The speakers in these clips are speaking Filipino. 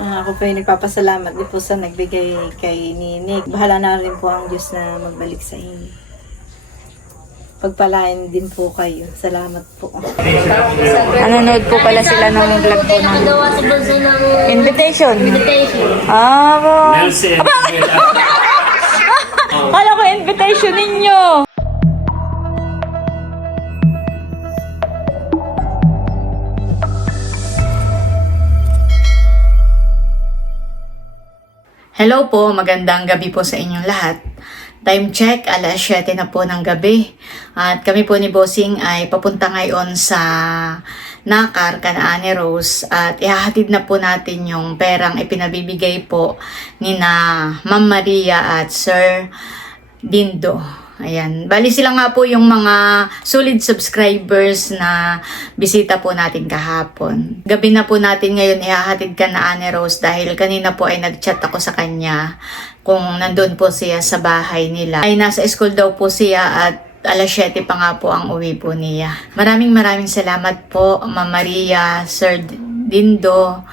Ako po ay nagpapasalamat din po sa nagbigay kay Ninik. Bahala na rin po ang Diyos na magbalik sa inyo. Pagpalain din po kayo. Salamat po. Nanonood po pala sila ng vlog po ng invitation. Ah, po. Kala ko invitation ninyo. Hello po, magandang gabi po sa inyong lahat. Time check, alas 7 na po ng gabi. At kami po ni Bossing ay papunta ngayon sa Nakar, Kanaani Rose. At ihahatid na po natin yung perang ipinabibigay po ni na Ma'am Maria at Sir Dindo. Ayan. Bali sila nga po yung mga solid subscribers na bisita po natin kahapon. Gabi na po natin ngayon ihahatid Kanaani Rose dahil kanina po ay nag-chat ako sa kanya kung nandun po siya sa bahay nila. Ay nasa school daw po siya at alas 7 pa nga po ang uwi po niya. Maraming salamat po Ma'am Maria, Sir Dindo.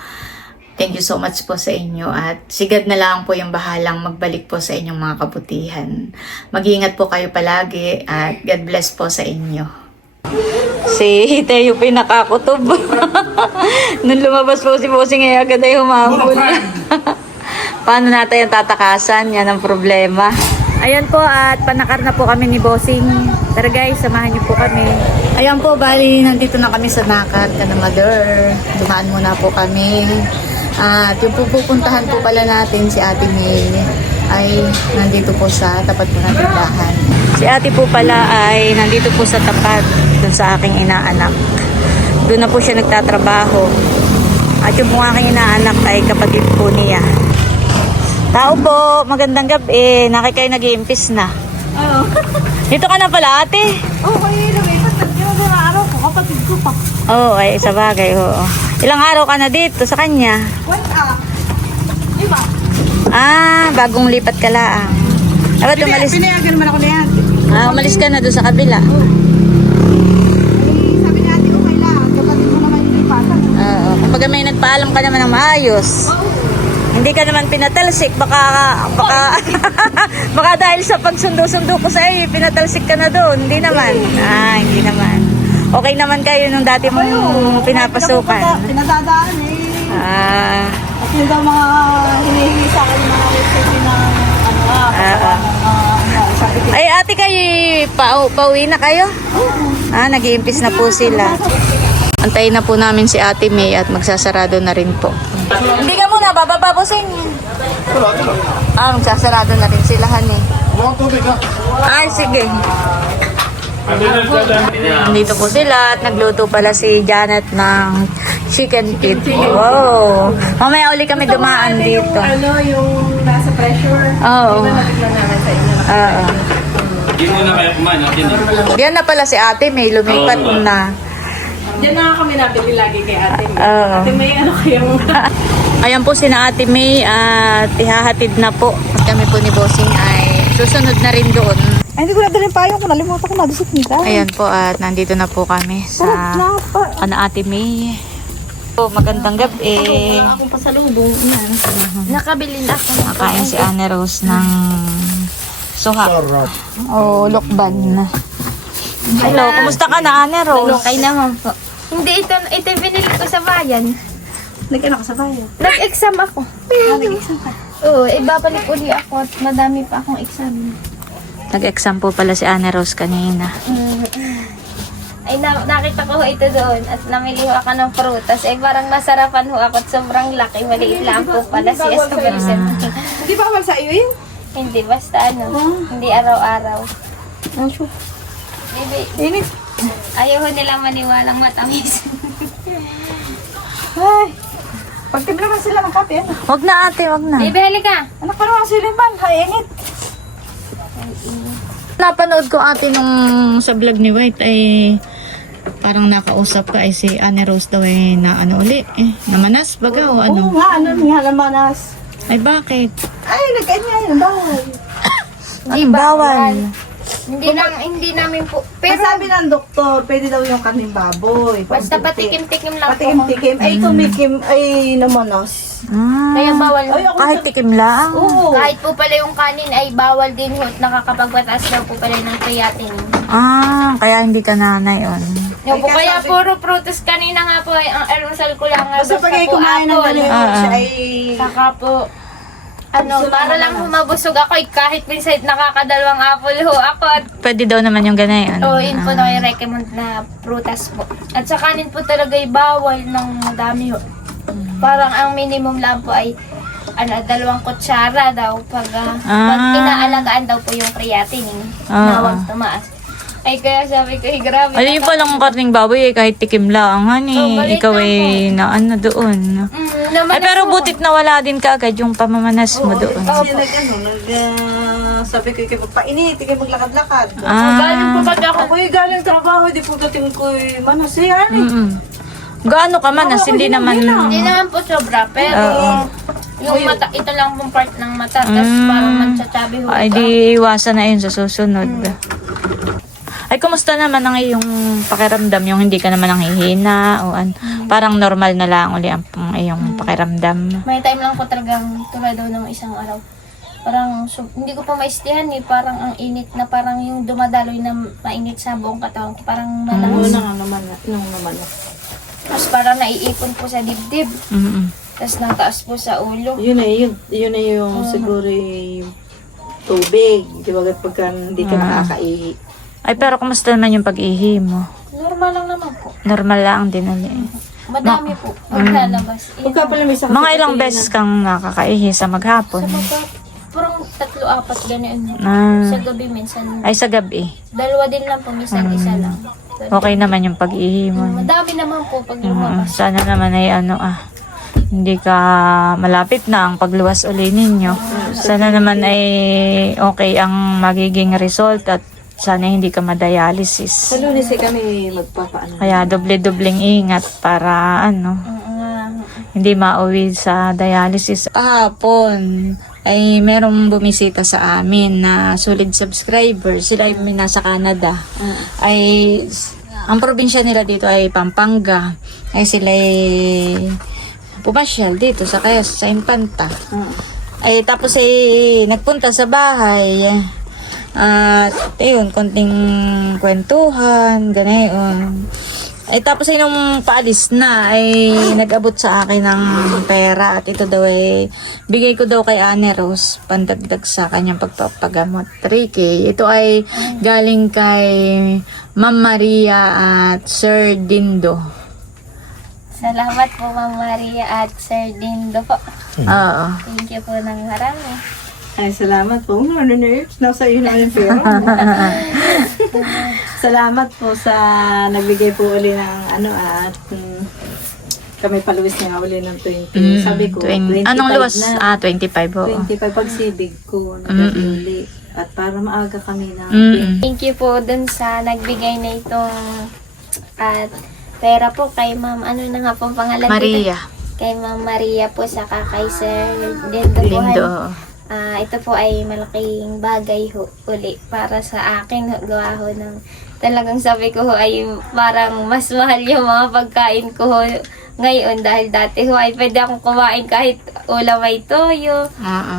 Thank you so much po sa inyo at sigad na lang po yung bahalang magbalik po sa inyong mga kabutihan. Mag-iingat po kayo palagi at God bless po sa inyo. Si Teo pinakakutob. Nung lumabas po si Bossing ay agad ay humabol. Paano natin yung tatakasan? Yan ang problema. Ayan po at panakar na po kami ni Bossing. Tara guys, samahan niyo po kami. Ayan po, bali nandito na kami sa Nakar, Kanamader. Dumaan muna po kami. At yung pupuntahan po pala natin si Ate May ay nandito po sa tapat po ng tindahan. Si Ate po pala ay nandito po sa tapat dun sa aking inaanak. Doon na po siya nagtatrabaho. At yung po aking inaanak ay kapatid po niya. Tao po, magandang gabi. Nakikay nag-iimpis na. Oo. Dito ka na pala, Ate. Oo, kayo lumipat. Yung mga araw ko, kapatid ko pa. Oo, ay sa bagay. Oo. Ilang araw ka na dito sa kanya? Diba? Ah, bagong lipat ka lang. Dapat umalis. Pinayagan naman ako na yan. Umalis ka na doon sa kabila. Sabi ni ate, okay lang. Kapatid mo naman yung lipatan. Oo. Kumbaga may nagpaalam ka naman ng maayos. Hindi ka naman pinatalsik. Baka baka dahil sa pagsundo-sundo ko sa iyo, pinatalsik ka na doon. Hindi naman. Hindi naman. Okay naman kayo nung dati mong pinapasukan. Pinadadaan eh. At yung daw mga hinihingi sa akin mga recipe ng sabi ko. Ay, ate kayo, pauwi na kayo? Nag-iimpis na po sila. Antayin na po namin si Ate May at magsasarado na rin po. Hindi ka muna, bababa po sa inyo. Magsasarado na rin sila, honey. Ay, sige. Dito po sila at nagluto pala si Janet ng chicken pit. Wow! Mamaya uli kami dumaan dito. Yung nasa pressure. Oo. Oo. Hindi mo na kaya kumain natin eh. Diyan na pala si Ate May, lumipat na. Diyan na kami nabili lagi kay Ate May. Oo. Ate May, ano kayong... Ayan po si na Ate May at ihahatid na po. At kami po ni Bossing ay susunod na rin doon. Ay, hindi ko na dalhin payong ko. Nalimutan ko na. Bisit nila. Ayan po at nandito na po kami sa Ana Ate May. Po, magandang gabi. Akong pasalubong. Yan. Nakabili na ako. Nakain si Anna Rose ng suha. O lukban. Hello, kumusta ka na Anna Rose? Okay naman po. Hindi, ito binili ko sa bayan. Nag-ano ka sa bayan? Nag-exam ako. Nag-exam ka. Oo, ibabalik uli ako at madami pa akong exam. Nag-exam po pala si Anna Rose kanina. Ay, nakita ko ito doon at namili ho ako ng prutas. Ay, parang nasarapan ho ako at sobrang laki. Maliit lang po pala si Escobarsen. Hindi ba kamal sa iyo yun? Hindi, basta hindi araw-araw. Ang sure. Init. Ayaw ho nilang maniwalang matamis. Ay. Pagtibla ka sila ng kape, ano? Wag na ate, wag na. Baby, halika. Anak, parang ang siliman. Hainit. Napanood ko ate nung sa vlog ni White ay parang nakausap ka ay si Anna Rose daw ay na ano uli namanas baga o ano? Oo nga, ano niya, lamanas. Ay bakit? Ay, nag-anya yun, bawal. Anong bawal? Hindi namin po. Pero Pero sabi ng doktor, pwede daw yung kaning baboy. basta Paunti-unti. patikim-tikim lang po. Patikim-tikim. Ay, tumikim. Ay, namanas. Kaya bawal. Ay, ako Kahit tikim lang. Oo. Kahit po pala yung kanin ay bawal din ho. Nakakapagpataas daw po pala ng creatinine. Kaya hindi ka nanay on. Yung po, Ay, kaya sabi- puro prutas kanina nga po ay ang almusal ko lang nga Basta basta pag ay po kumain ng apple. ganun, siya ay... Saka po, para lang humabusog ako kahit minsan nakakadalawang apple ho ako at Pwede daw naman yung ganay. yun po na yung recommend na prutas po. At sa kanin po talaga ay bawal ng madami ho. Parang ang minimum lang po ay 2 kutsara daw pag inaalagaan daw po yung creatinine na huwag tumaas. Ay kaya sabi ko, grabe. Ay, yung palang karning baboy kahit tikim lang, honey. maliit Ikaw lang ay doon. Naman Ay, pero butit na wala din kaagad yung pamamanas mo doon. Kasi sabi ko, kayo magpainit, kayo maglakad-lakad. Galing po pag ako. Ako yung galing trabaho, di po dating ko manas yan eh. Gaano ka man, hindi naman... Hindi naman po sobra, pero yung mata, ito lang pong part ng mata, tapos parang magsasabi ho. Ay, di iwasan na yun sa susunod. Ay, kumusta naman ang iyong pakiramdam? Yung hindi ka naman nanghihina o parang normal na lang uli ang iyong pakiramdam. May time lang po talagang tulad daw ng isang araw. Parang hindi ko pa maistihan eh, parang ang init na parang yung dumadaloy na mainit sa buong katawan ko, parang Oo malakas. nung naman. Tapos parang naiipon po sa dibdib, tapos nataas po sa ulo. Yun na yung siguro yung tubig. Di ba pagka hindi ka nakakaihi. Ay, pero kumusta naman yung pag-ihi mo? Normal lang naman po. Normal lang din ulit. Madami po. Pag lalabas. Pagka pala may sakit. Mga ilang beses kang nakakaihi sa maghapon? Sa mga parang 3-4 ganyan. Ah. Sa gabi minsan. Ay, sa gabi. 2 din lang po, minsan isa lang. Okay naman yung pag-ihi mo. Madami naman po pag lumabas. Sana naman ay hindi ka malapit na ang pagluwas uli ninyo. Sana naman ay okay ang magiging result at sana hindi ka madialysis. Sa Lunes kami magpapaano. Kaya doble-dobleng ingat para hindi mauwi sa dialysis. Kahapon ay merong bumisita sa amin na solid subscriber. Sila ay nasa Canada. Ay ang probinsya nila dito ay Pampanga. Ay sila ay pumasyal dito sa Infanta. Ay tapos ay nagpunta sa bahay. At ayun, konting kwentuhan, ganayon. Ay tapos ay nung paalis na ay nag-abot sa akin ng pera at ito daw ay bigay ko daw kay Anne Rose pandagdag sa kanyang pagpapagamot 3K. Ito ay galing kay Ma'am Maria at Sir Dindo. Salamat po Ma'am Maria at Sir Dindo po. Oo. Thank you po ng marami. Ay, salamat po. Nasa iyo na yung pera. Salamat po sa nagbigay po uli ng at kami paluwis na nga uli ng 20. Sabi ko, 25 anong luwas? na. 25 po. 25 pagsibig ko. Nag-uli. At para maaga kami na. Thank you po dun sa nagbigay na itong at pera po kay Ma'am, ano na nga pong pangalan Maria. dito? Kay Ma'am Maria po sa kay Sir Dindo. Dindo. Ito po ay malaking bagay ho uli para sa akin. Gawa ho ng talagang sabi ko ho ay parang mas mahal yung mga pagkain ko ho ngayon dahil dati ho ay pwede akong kumain kahit ulam ay toyo.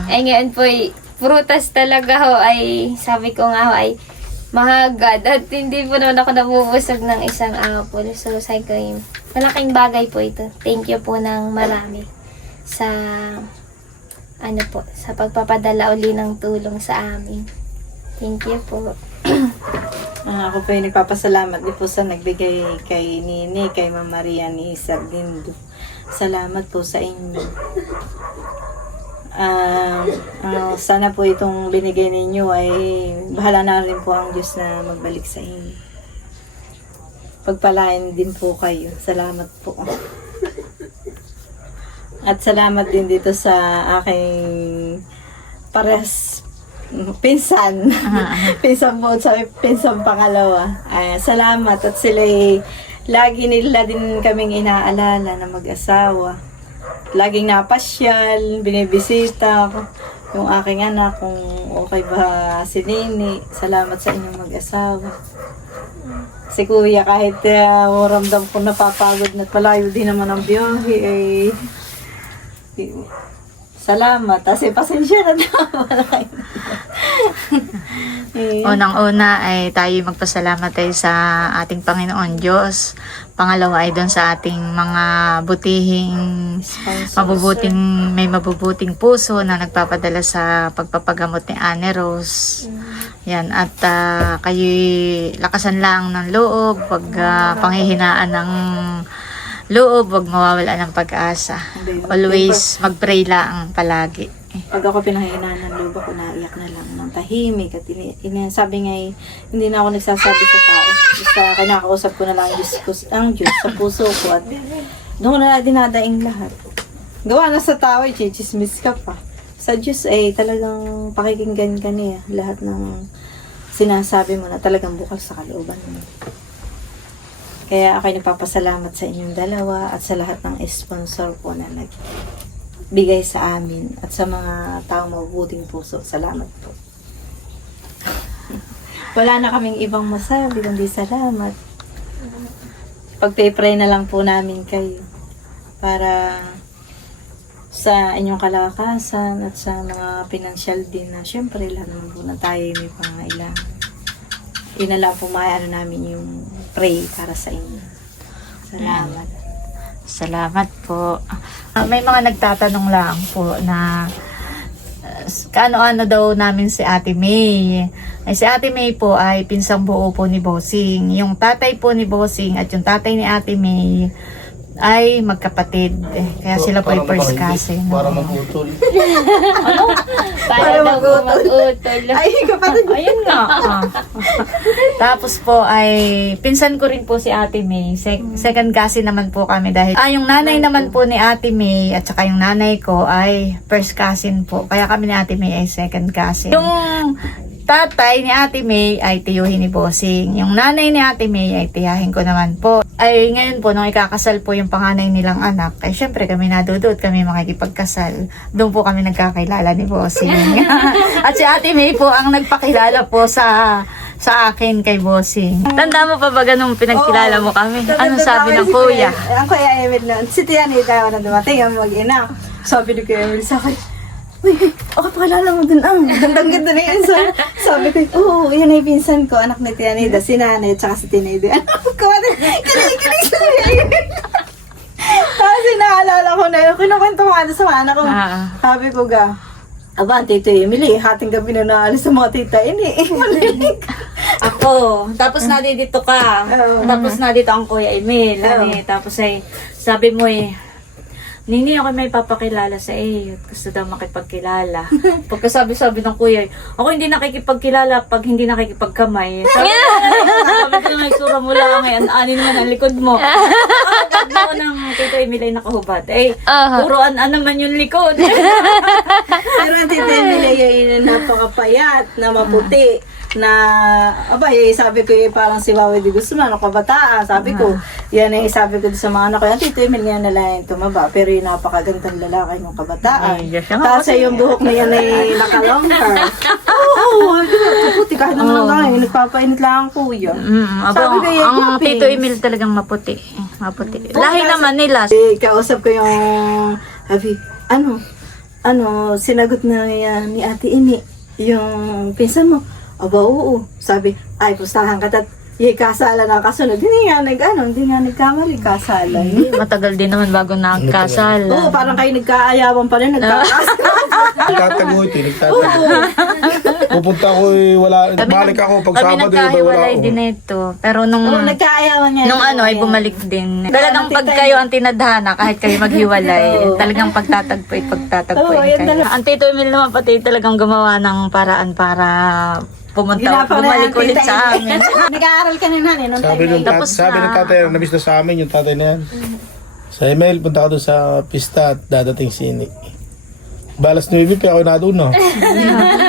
Ay ngayon po ay prutas talaga ho ay sabi ko nga ho ay mahagad at hindi po naman ako nabubusog ng isang apple. So sabi ko yun, malaking bagay po ito. Thank you po ng marami sa sa pagpapadala uli ng tulong sa amin. Thank you po. Ako po ay nagpapasalamat din po sa nagbigay kay Nini, kay Ma'am Maria ni Sir Dindo. Salamat po sa inyo. Sana po itong binigay ninyo ay bahala na rin po ang Diyos na magbalik sa inyo. Pagpalain din po kayo. Salamat po. At salamat din dito sa aking parehas pinsan. Pinsan po, pinsan pangalawa. Salamat at sila'y lagi nila din kaming inaalala na mag-asawa. Laging napasyal, binibisita ako. yung aking anak, kung okay ba si Nini. Salamat sa inyong mag-asawa. Si Kuya, kahit ramdam ko napapagod na palayo din naman ang biyahe, salamat. Kasi pasensya na daw. Unang-una ay tayo magpasalamat tayo sa ating Panginoon Diyos. Pangalawa ay doon sa ating mga may mabubuting puso na nagpapadala sa pagpapagamot ni Ane Rose. Yan, at kayo lakasan lang ng loob, wag panghihinaan ng loob, wag mawawala ng pag-asa. Always mag-pray lang palagi. Pag ako pinahinaan ng loob ako, naiyak na lang ng tahimik. At sabi nga hindi na ako nagsasabi sa tao. Basta kinakausap ko na lang ang Diyos sa puso ko. At doon ko na dinadaing lahat. Gawa na sa tao, chichismis ka pa. Sa Diyos ay talagang pakikinggan ka niya. Lahat ng sinasabi mo na talagang bukas sa kalooban mo. Kaya ako'y nagpapasalamat sa inyong dalawa at sa lahat ng sponsor po na nagbigay sa amin at sa mga taong mabubuting puso. Salamat po. Wala na kaming ibang masabi kundi salamat. Pagpe-pray na lang po namin kayo para sa inyong kalakasan at sa mga pinansyal din na syempre lahat naman po na tayo may pangailangan. Inala po namin yung pray para sa inyo. Salamat. Salamat po. May mga nagtatanong lang po na kaano-ano daw namin si Ate May. Si Ate May po ay pinsang buo po ni Bossing. Yung tatay po ni Bossing at yung tatay ni Ate May ay magkapatid. Kaya sila po ay first cousin. Para mag-utol. Para mag-utol. Ay, kapatid. Ayun nga. Tapos po ay pinsan ko rin po si Ate May. Second cousin naman po kami dahil yung nanay naman po ni Ate May at saka yung nanay ko ay first cousin po. Kaya kami ni Ate May ay second cousin. Yung tatay ni Ate May ay tiyuhin ni Bossing. Yung nanay ni Ate May ay tiyahin ko naman po. Ay ngayon po, nung ikakasal po yung panganay nilang anak, ay syempre kami nadudod, kami makikipagkasal. Doon po kami nagkakilala ni Bossing. At si Ate May po ang nagpakilala po sa akin kay Bossing. Tanda mo pa ba ganun pinagkilala mo kami? Anong sabi ng kuya? Ang kuya Emil na, si Tiani tayo na dumating, ang mag-ina. Sabi ni kuya Emil sa akin, uy, ako pakilala mo dun ang gandang-ganda na yun. Sabi ko, oo, yan ay pinsan ko, anak ni Tianida, si Nanay, tsaka si Tinida. Kinig sa yun. Kasi naalala ko na yun, kinukwento ko ano sa mga anak ko. Sabi ko aba, Tito Emily, hating gabi na naalis sa mga tita, ini. Ako, tapos nadito ka. Tapos nadito ang Kuya Emil. Tapos ay, sabi mo Nini, ako may papakilala sa iyo. Gusto daw makipagkilala. Pagkasabi-sabi ng kuya, ako hindi nakikipagkilala pag hindi nakikipagkamay. Sabi ko nga, isura mo lang ngayon. Ani naman ang likod mo. Pagkakad mo ng Tito Emil ay nakahubad. Puro naman yung likod. Pero ang Tito Emily ay napakapayat, na maputi. Na, sabi ko parang si Wawi de Guzman, ang kabataan. Sabi ko, yan sabi ko sa mga anak ko, yan Tito Emil nga na lang tumaba. Pero yung napakagandang lalaki ng kabataan. Tapos yung buhok na yan ay nakalong hair. Oo, kaputi kahit naman lang nagpapainit lang ang kuya. Sabi ko yan, ang Tito Emil talagang maputi. Maputi. Lahi naman nila. Kausap ko yung, sinagot na ni Ate Ini, yung pinsan mo. Aba, oo. Sabi, ay, pustahan ka kasala na kasunod. Hindi nga nagkamali kasalan. Matagal din naman bago nagkasal. Oo, parang kayo nagkaayawan pa rin, nagkakasal. Nagtatagoy, pupunta ko, balik ako pag kami Sabado, wala nagkahiwalay ako. din ito. Pero nung nagkaayawan nga. ay bumalik din. Talagang pag kayo ang tinadhana, kahit kayo maghiwalay, talagang pagtatagpo'y kayo. Ang Tito Emil naman pati talagang gumawa ng paraan para bumalik ulit sa amin. Nag-aaral ka na namin. Sabi ng tatay, nabis na sa amin yung tatay na yan. Sa email, punta ka doon sa pista at dadating si Ini. Balas 9, pero ako na doon, no?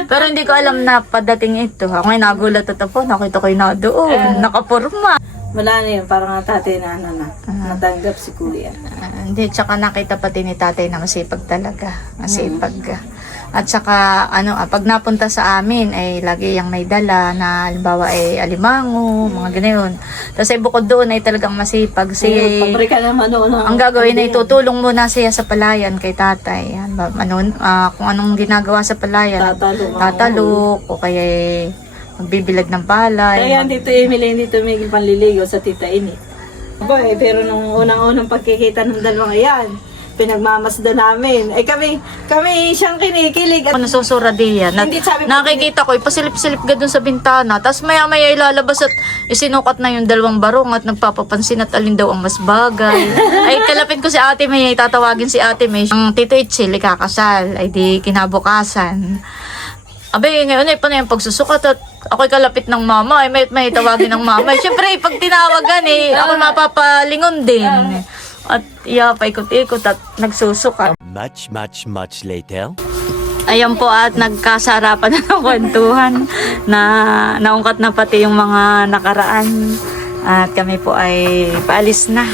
Pero hindi ko alam na padating ito. Ako ay nagulat at ako, nakita ko na doon, nakapurma. Wala na yun, parang tatay na natanggap si kuya. Hindi, tsaka nakita pati ni tatay na masipag talaga. Masipag. At saka, pag napunta sa amin, ay lagi yung may dala na, halimbawa, ay alimango, mga ganoon. Tapos ay bukod doon ay talagang masipag. Pabrika naman noon. Ang gagawin ay tutulong muna siya sa palayan kay tatay. Yan ba, kung anong ginagawa sa palayan, tatalok, o kaya magbibilag ng palay. Kaya dito Emily, hindi tumigil panliligo sa Tita Ini. Boy, pero nung unang-unang pagkikita ng dalawang yan, pinagmamasda namin. Kami siyang kinikilig. At Ako nasusura diyan. Hindi, sabi ko- Nakikita ko, ipasilip-silip ka dun sa bintana. Tapos maya-maya ilalabas at isinukat na yung dalawang barong at nagpapapansin at alin daw ang mas bagay. Ay kalapit ko si Ate May, tatawagin si Ate May. Ang Tito Itchil, ikakasal. Ay di kinabukasan. Abay, ngayon ay pa na yung pagsusukat at ako'y kalapit ng mama. Ay may tawagin ng mama. Siyempre, pag tinawagan ako mapapalingon din. At paikot-ikot at nagsusukat. Much later. Ayan po at nagkasarapan na ng kwentuhan na naungkat na pati yung mga nakaraan. At kami po ay paalis na.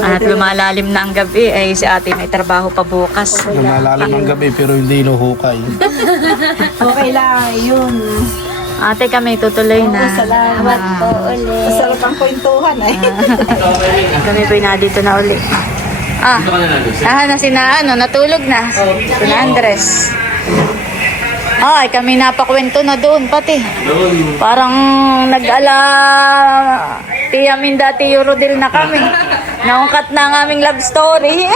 At lumalalim na ang gabi ay si ate may trabaho pa bukas. Lumalalim ang gabi pero hindi inuhukay. okay lang, yun. Ate kami tutuloy na. Salamat po ulit. Masarap ang kwentuhan ay. Kami po na dito na uli. Dito ka na lang. Na sina natulog na. Sina Andres. Ay, kami napakwento na doon pati. Doon. Parang nag-ala Tia Minda, Tio Rodel na kami. Naungkat na ang aming love story.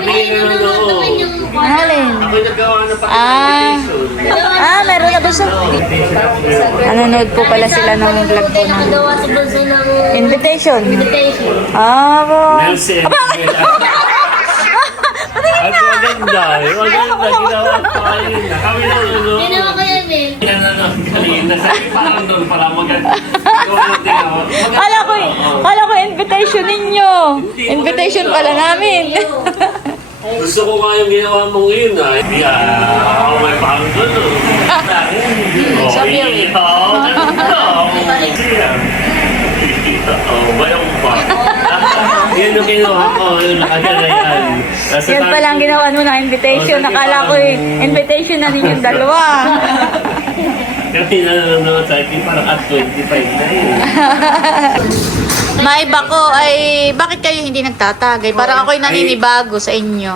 Bigyan na doon. Alin? Ako'y naggawa na pa Meron na doon sa... Nanonood po pala sila ng vlog po ng Nagawa sa bulso ng invitation. invitation. Nelson. Ang maganda eh. Maganda. Ginawa ko ayun. Kami na doon. Ginawa ko yan eh. Kanina. Sabi parang doon para maganda. Kala ko invitation ninyo. Invitation pala namin. Gusto ko nga yung ginawa mong yun ah. Ako may parang doon. Sabi yun. Bayang pa. Yan yung ginawa ko. Yung nakagalayan. Yun pala ang ginawa mo na invitation. Nakala ko invitation na ninyong dalawa. Kasi nanonood sa akin parang at 25 na yun. Maiba ko ay bakit kayo hindi nagtatagay? Parang ako'y naninibago sa inyo.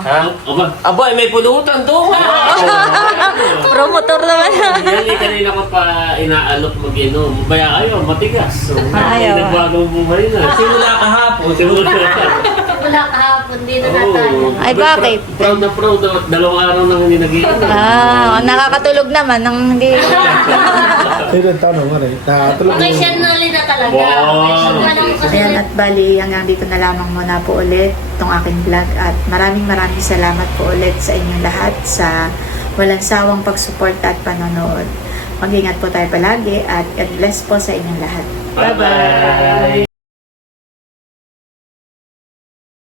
Aba, may pulutan to. Promotor naman. Yan eh, kanina ko pa inaalok mag-inom. Baya ayaw, matigas. So, Ayaw. nagbagong buhay na. Simula kahapon. Wala kahapon, di na Oo. natala. Ay, bakit? Proud na proud. Dalawang araw nang hindi nag-inom. Nakakatulog naman ng hindi. Pero tanong nga rin, nakatulog Okay, siya nali na talaga. Wow. Okay, siya na lang kasi. Ayan at bali, hanggang dito na lamang muna po ulit itong aking vlog at maraming salamat po ulit sa inyong lahat sa walang sawang pagsuporta at panonood. Mag-ingat po tayo palagi at God bless po sa inyong lahat. Bye-bye!